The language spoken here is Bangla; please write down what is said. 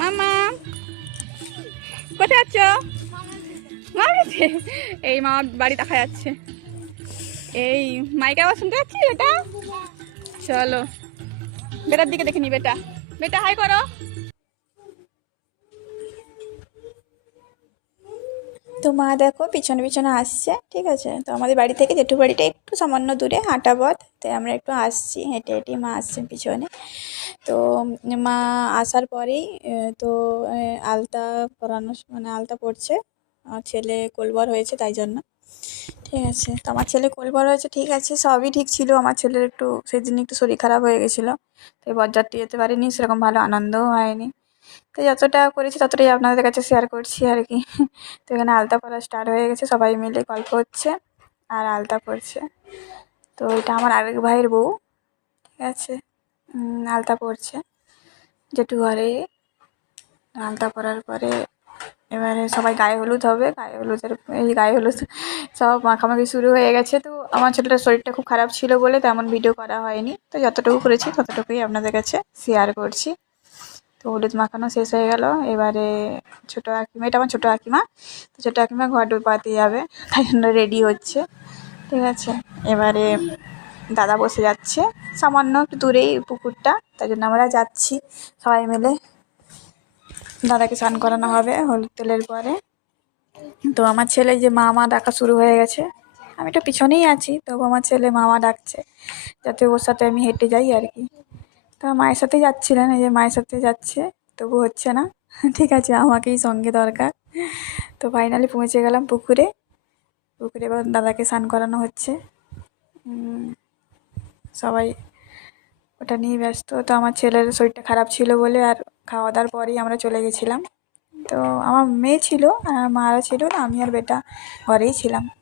মামা কোথায় যাচ্ছ? মামাতে এই মামা বাড়ি দেখা যাচ্ছে। এই মাইকে আওয়াজ শুনতে যাচ্ছি বেটা। চলো বেটার দিকে দেখে নি। বেটা বেটা হাই করো। তো মা দেখো পিছনে পিছনে আসছে, ঠিক আছে। তো আমাদের বাড়ি থেকে জেঠু বাড়িটা একটু সামান্য দূরে, হাঁটা পথ, তাই আমরা একটু আসছি হেঁটে হেঁটে। মা আসছেন পিছনে। তো মা আসার পরেই তো আলতা পরানো, মানে আলতা পড়ছে। আমার ছেলে কোলবার হয়েছে তাই জন্য, ঠিক আছে। তো আমার ছেলে কোলবার হয়েছে, ঠিক আছে, সবই ঠিক ছিল। আমার ছেলের একটু সেদিন একটু শরীর খারাপ হয়ে গেছিলো, তো বরযাত্রী যেতে পারিনি, সেরকম ভালো আনন্দও হয়নি। তো যতটা করেছি ততটাই আপনাদের কাছে শেয়ার করছি আর কি। তো এখানে আলতা পরা স্টার্ট হয়ে গেছে, সবাই মিলে গল্প হচ্ছে আর আলতা পরছে। তো এটা আমার আরেক ভাইয়ের বউ, ঠিক আছে। আলতা পরছে জেঠু ঘরে। আলতা পরার পরে এবারে সবাই গায়ে হলুদ হবে। গায়ে হলুদ সব মাখামাখি শুরু হয়ে গেছে। তো আমার ছেলেটার শরীরটা খুব খারাপ ছিল বলে তেমন ভিডিও করা হয়নি, তো যতটুকু করেছি ততটুকুই আপনাদের কাছে শেয়ার করছি। তো হলুদ মাখানো শেষ হয়ে গেল। এবারে ছোটো কাকিমা, এটা আমার ছোটো কাকিমা, তো ছোটো কাকিমা ঘর ডুবাতে যাবে, তাই জন্য রেডি হচ্ছে, ঠিক আছে। এবারে দাদা বসে যাচ্ছে, সামান্য একটু দূরেই পুকুরটা, তাই জন্য আমরা যাচ্ছি সবাই মিলে। দাদাকে স্নান করানো হবে হলুদ তেলের পরে। তো আমার ছেলে যে মা ডাকা শুরু হয়ে গেছে, আমি একটু পিছনেই আছি, তবু আমার ছেলে মামা ডাকছে যাতে ওর সাথে আমি হেঁটে যাই আর কি। তো মায়ের সাথে যাচ্ছিলেন, এই যে মায়ের সাথে যাচ্ছে, তবু হচ্ছে না। ঠিক আছে, আমাকেই সঙ্গে দরকার। তো ফাইনালি পৌঁছে গেলাম পুকুরে। এবার দাদাকে স্নান করানো হচ্ছে। সবাই ওটা নিয়ে ব্যস্ত। তো আমার ছেলের শরীরটা খারাপ ছিল বলে আর খাওয়া দাওয়ার পরেই আমরা চলে গেছিলাম। তো আমার মেয়ে ছিল আর মারা ছিল না, আমি আর বেটা ঘরেই ছিলাম।